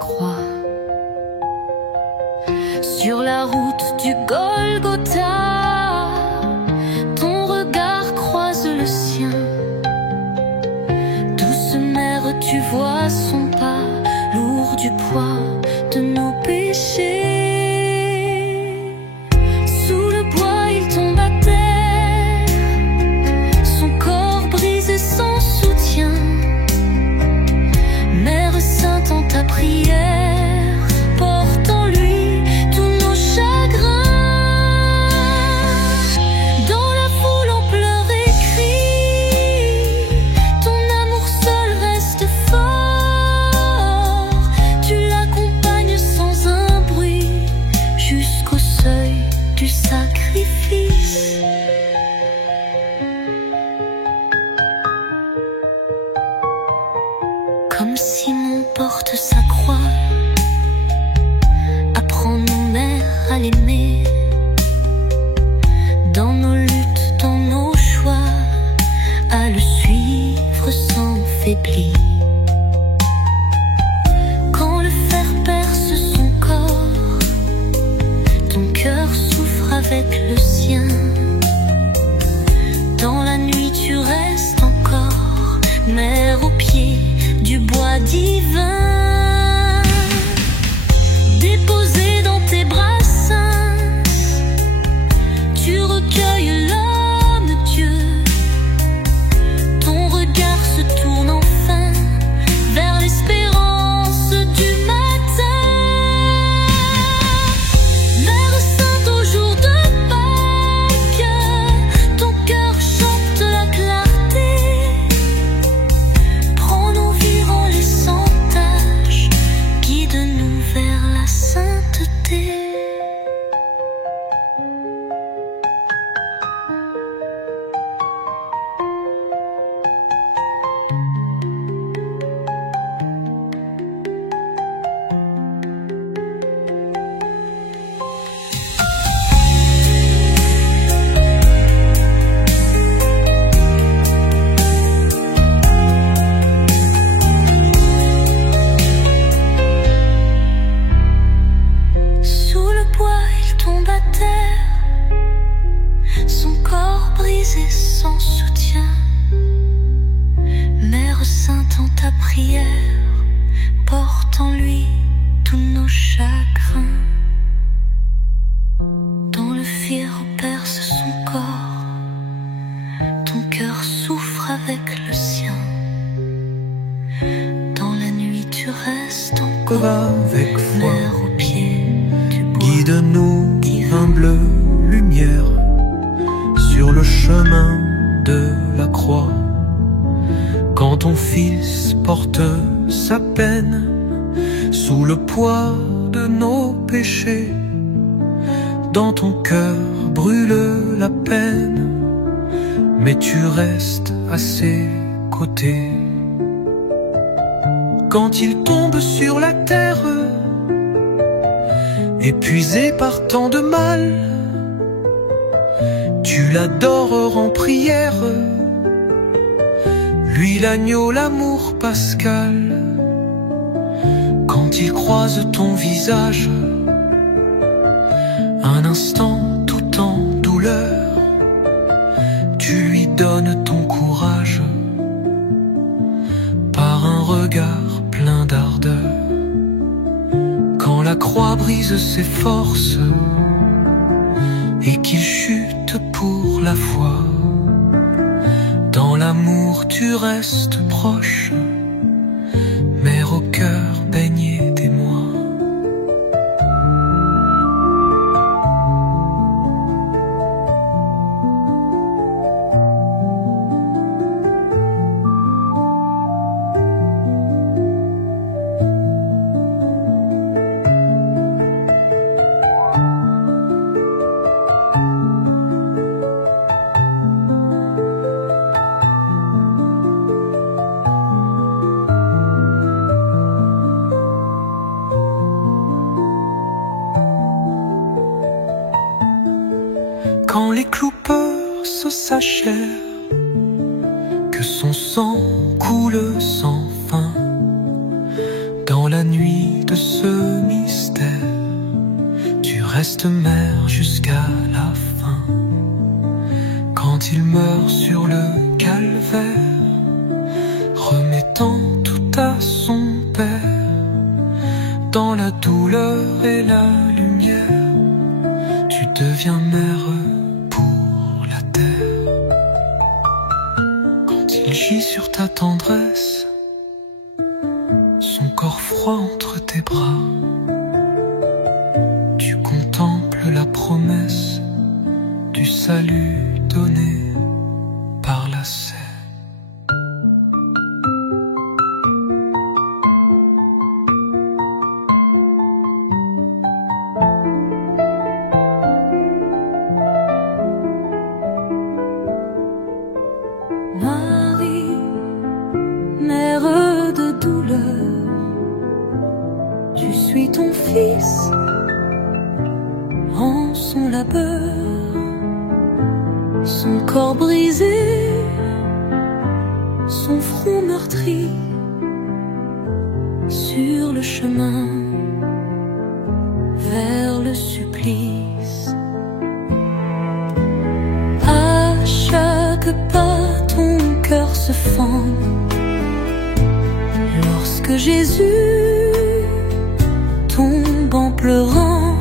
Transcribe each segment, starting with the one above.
croix. Sur la route du Golgotha, ton regard croise le sien. Douce mère, tu vois son pas, lourd du poids de nos péchés. Sous le poids, il tombe à terre, son corps brisé sans soutien. Mère sainte, en ta prière, porte en lui tous nos chagrins. Dans la foule, on pleure et crie, ton amour seul reste fort. Tu l'accompagnes sans un bruit, jusqu'au seuil du sacrifice. Comme Simon porte sa croix, apprends-nous, mère, à l'aimer. Dans nos luttes, dans nos choix, à le suivre sans faiblir. Quand le fer perce son corps, ton cœur souffre avec le sien. Dans la nuit, tu restes encore, mère, au pied du bois divin. Déposé dans tes bras saints, tu recueilles l'homme-Dieu. Ton regard se tourne enfin vers l'espérance du matin. Mère sainte, au jour de Pâques, ton cœur chante la clarté. Prends-nous vivants les sans taches, guide-nous vers la sainteté. Sous le poids, il tombe à terre, son corps brisé sans soutien. Mère sainte, en ta prière, porte en lui tous nos chagrins. Dans le fier perce son corps, ton cœur souffre avec le sien. Dans la nuit, tu restes encore, avec foi. mère, au pied du bois. Guide-nous, humble lumière, sur le chemin de la croix. Quand ton fils porte sa peine, sous le poids de nos péchés, dans ton cœur brûle la peine, mais tu restes à ses côtés. Quand il tombe sur la terre, épuisé par tant de mal, tu l'adores en prière, lui l'agneau, l'amour pascal. Quand il croise ton visage, un instant tout en douleur, tu lui donnes ton courage, par un regard plein d'ardeur. Quand la croix brise ses forces et qu'il chute pour la foi, dans l'amour tu restes proche, mère au cœur baigné d'émoi. Quand les clous percent sa chair, que son sang coule sans fin, dans la nuit de ce mystère. Tu restes mère jusqu'à la fin. Quand il meurt sur le calvaire, remettant tout à son père, dans la douleur et la lumière, tu deviens mère pour la terre. Quand il gît sur ta tendresse, son corps froid entre tes bras, tu contemples la promesse du salut donné par la Seine. Marie, mère de douleur, tu suis ton fils en son labeur, son corps brisé, son front meurtri, sur le chemin vers le supplice. À chaque pas, ton cœur se fend lorsque Jésus tombe en pleurant.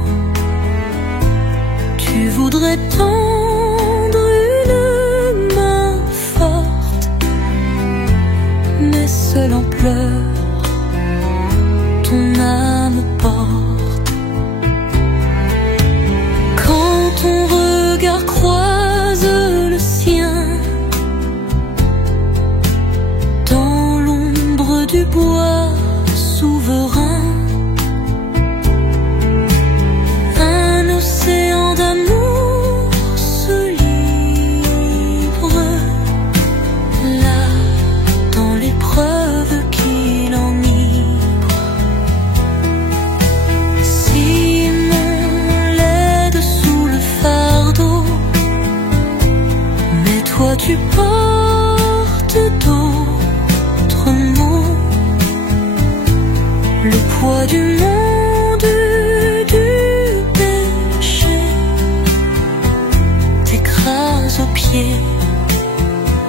Tu voudrais tendre une main forte, mais seul en pleurs ton âme porte. Quand ton regard croise le sien, dans l'ombre du bois souverain, un océan d'amour se livre, là, dans l'épreuve qui l'enivre. Simon l'aide sous le fardeau, mais toi tu portes d'autres mots, le poids du monde, du péché, t'écrase aux pieds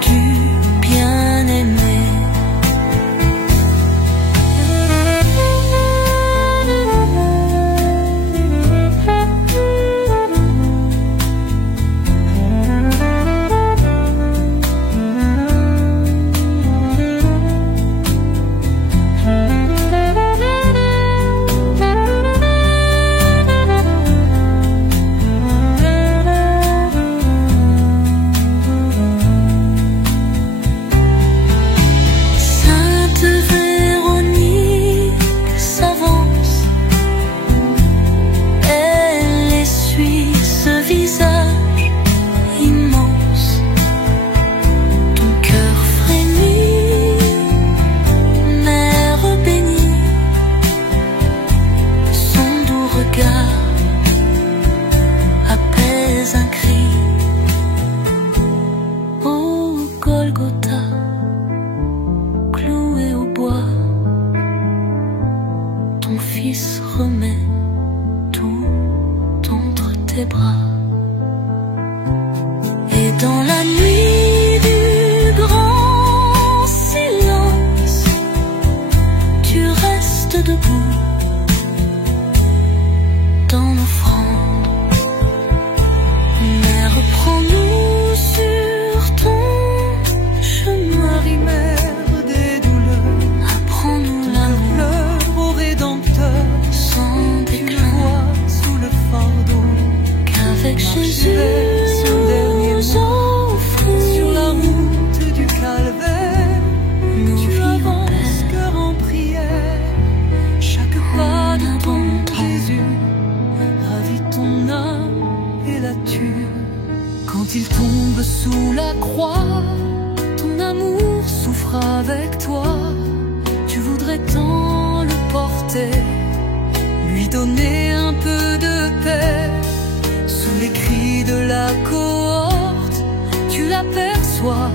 du bien-aimé. Sainte Véronique s'avance, elle essuie ce visage immense. Ton cœur frémit, mère bénie, son doux regard apaise un cri. Au Golgotha, cloué au bois, ton fils remet tout entre tes bras. Et dans la nuit du grand silence, tu restes debout dans l'offrande. Mère, prends-nous sur ton chemin, Mère des douleurs, apprends-nous l'amour pleure au Rédempteur, sans tu le déclin, vois sous le fardeau, qu'avec Jésus vers son dernier nous mot. offrit Sur la route du calvaire, nos tu vies en avances, paix. cœur en prière. Chaque pas de ton abondance. Jésus ravit ton âme et la tue. Quand il tombe sous la croix, ton amour souffre avec toi. Tu voudrais tant le porter, lui donner un peu de paix. Sous les cris de la cohorte, tu l'aperçois,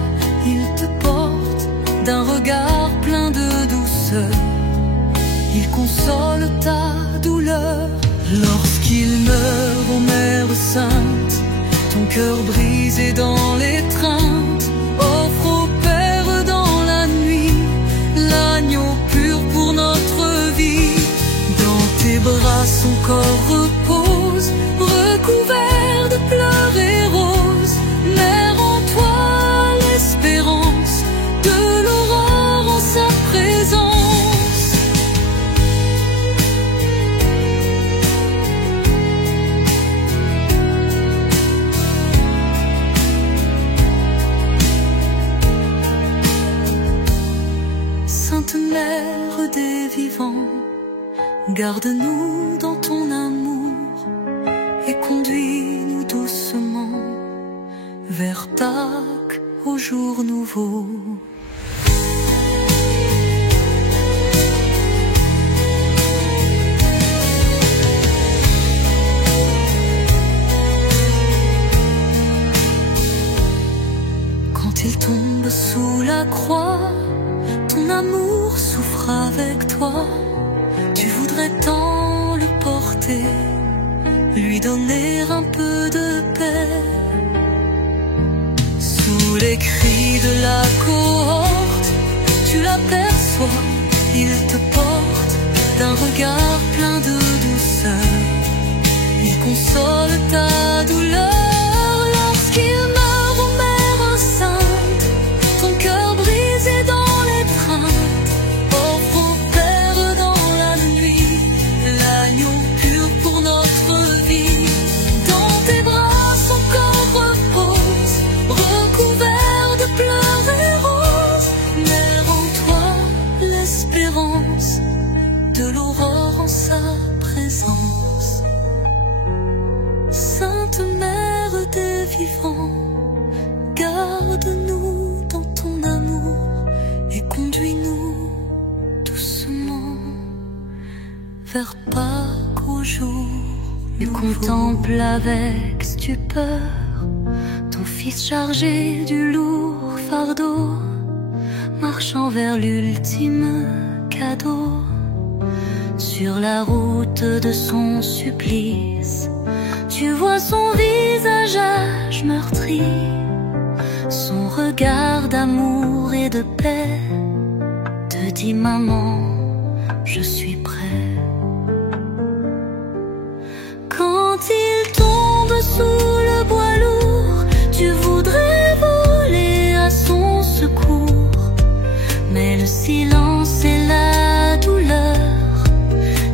il te porte d'un regard plein de douceur. Il console console ta douleur. Lorsqu'il meurt, ô Mère sainte, ton cœur brisé dans l'étreinte, offre au Père dans la nuit l'agneau pur pour notre vie. Dans tes bras son corps repose, recouvert de pleurs et roses. Mère, en toi l'espérance de l'aurore en sa présence. Sainte Mère des vivants, garde-nous dans ton amour et conduis-nous doucement vers Pâques au jour nouveau. Quand il tombe sous la croix, ton amour souffre avec toi. Tu voudrais tant le porter, lui donner un peu de paix. Sous les cris de la cohorte, tu l'aperçois, il te porte d'un regard plein de douceur. Il console ta douleur lorsqu'il meurt, ô Mère sainte, ton cœur brisé dans l'étreinte, offre au Père dans la nuit l'agneau pur pour notre vie. Dans tes bras son corps repose, recouvert de pleurs et roses. Mère, en toi l'espérance de l'aurore en sa présence. Sainte Mère des vivants, garde-nous dans ton amour et conduis-nous doucement vers Pâques au jour. Tu contemples avec stupeur ton fils chargé du lourd fardeau, marchant vers l'ultime cadeau. Sur la route de son supplice, tu vois son visage âge meurtri, son regard d'amour et de paix te dit: maman, je suis prêt. Quand il tombe sous le bois lourd, tu voudrais voler à son secours, mais le silence et la douleur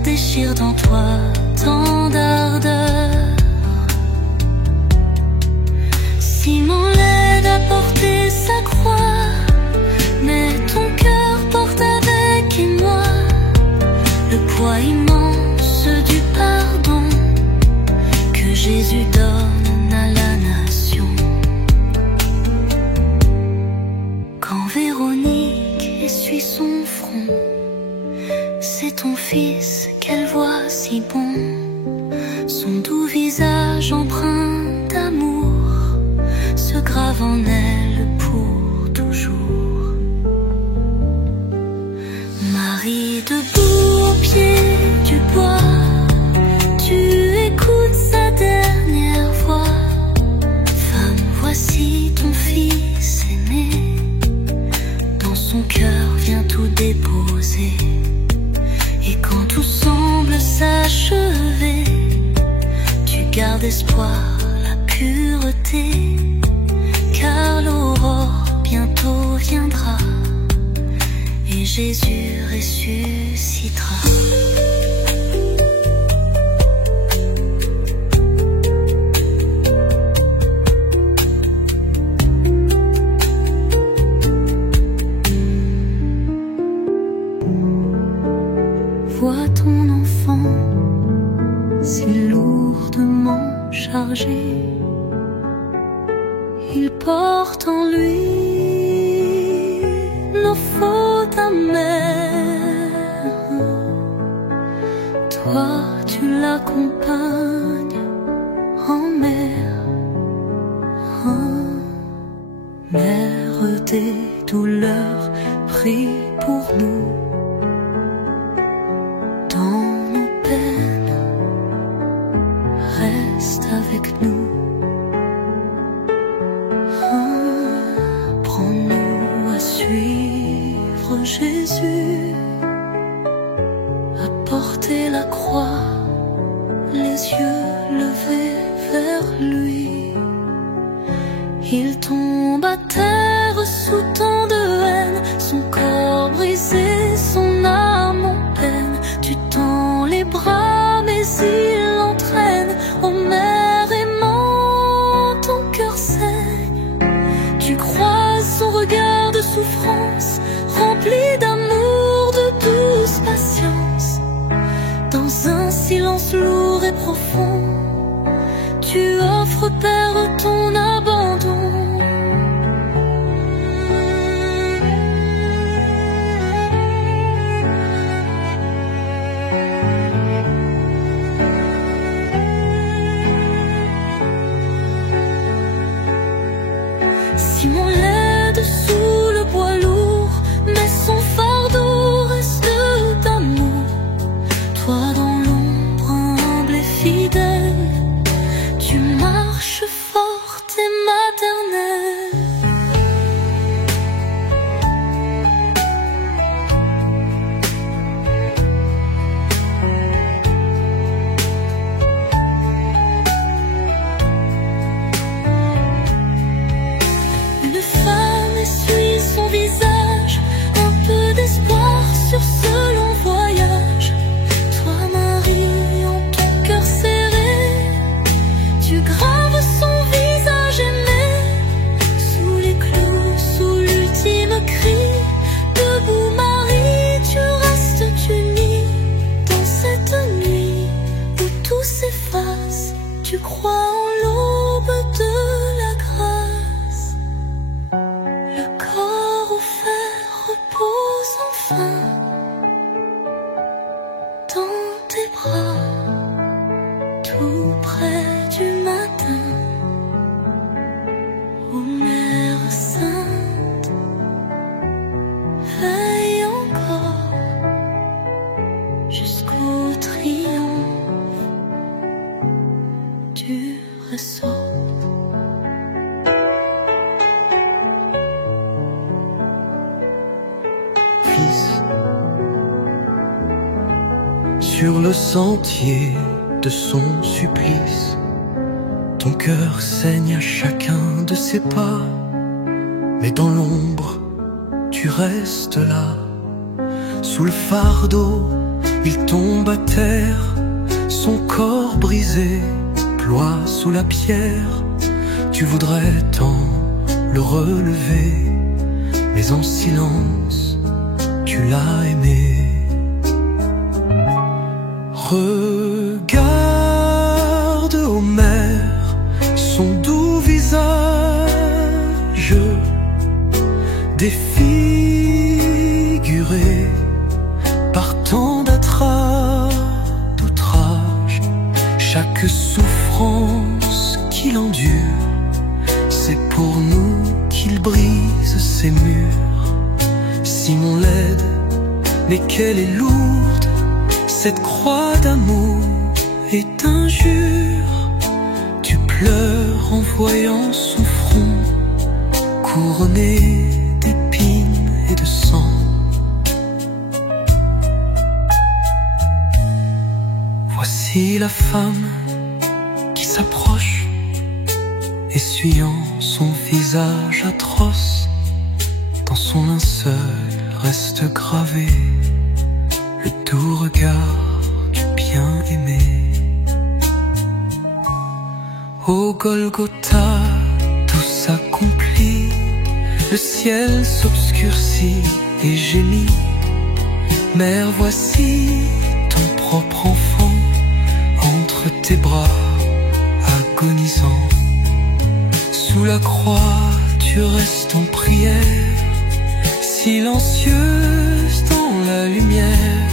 déchirent en toi tant d'ardeur. Simon l'aide à porter sa croix, mais ton cœur porte avec émoi le poids immense du pardon que Jésus donne à la nation. Quand Véronique essuie son front, c'est ton fils qu'elle voit si bon, son doux visage empreint d'amour se grave en elle pour toujours. Marie debout au pied du bois, tu écoutes sa dernière voix. Femme, voici ton fils aîné, dans son cœur vient tout déposer. Et quand tout semble s'achever, tu gardes espoir, la pureté, car l'aurore bientôt viendra et Jésus ressuscitera. Vois ton enfant si lourdement chargé, il porte en lui nos fautes amères. Toi tu l'accompagnes en mer, mère des douleurs, prie pour nous. avec nous. Apprends-nous à suivre Jésus, à porter la croix, les yeux levés vers lui. Il tombe à terre sous tant de haine, son corps brisé, son âme en peine. Tu tends les bras mais il l'entraîne. Ô mère aimant, ton cœur saigne. Tu croises son regard de souffrance, rempli d'amour, de douce patience. Dans un silence lourd et profond, tu offres, Père, ton abandon. Simon l'aide sous le poids lourd, mais son fardeau reste d'amour. Toi dans l'ombre humble et fidèle, tu marches forte et maternelle. Une femme essuie son visage, un peu d'espoir sur ce long voyage. Toi Marie, en ton cœur serré, tu graves son visage aimé. Sous les clous, sous l'ultime cri, debout Marie, tu restes unie. Dans cette nuit où tout s'efface, tu crois en l'aube de la grâce. Le corps offert repose enfin dans tes bras, tout près du matin. Ô Mère Sainte, veille encore jusqu'au triomphe du ressort. Fils, sur le sentier de son supplice, ton cœur saigne à chacun de ses pas, mais dans l'ombre, tu restes là. Sous le fardeau, il tombe à terre, son corps brisé ploie sous la pierre. Tu voudrais tant le relever, mais en silence, tu l'as aimé. Regarde, ô mère, son doux visage défiguré par tant d'attraps, d'outrages. Chaque souffrance qu'il endure, c'est pour nous qu'il brise ses murs. Simon l'aide, mais qu'elle est lourde, cette croix d'amour est injure. Tu pleures en voyant son front couronné d'épines et de sang. Voici la femme qui s'approche, essuyant son visage atroce. Dans son linceul reste gravé le doux regard du bien-aimé. Au Golgotha, tout s'accomplit, le ciel s'obscurcit et gémit. Mère, voici ton propre enfant entre tes bras agonisant. Sous la croix, tu restes en prière, silencieuse dans la lumière.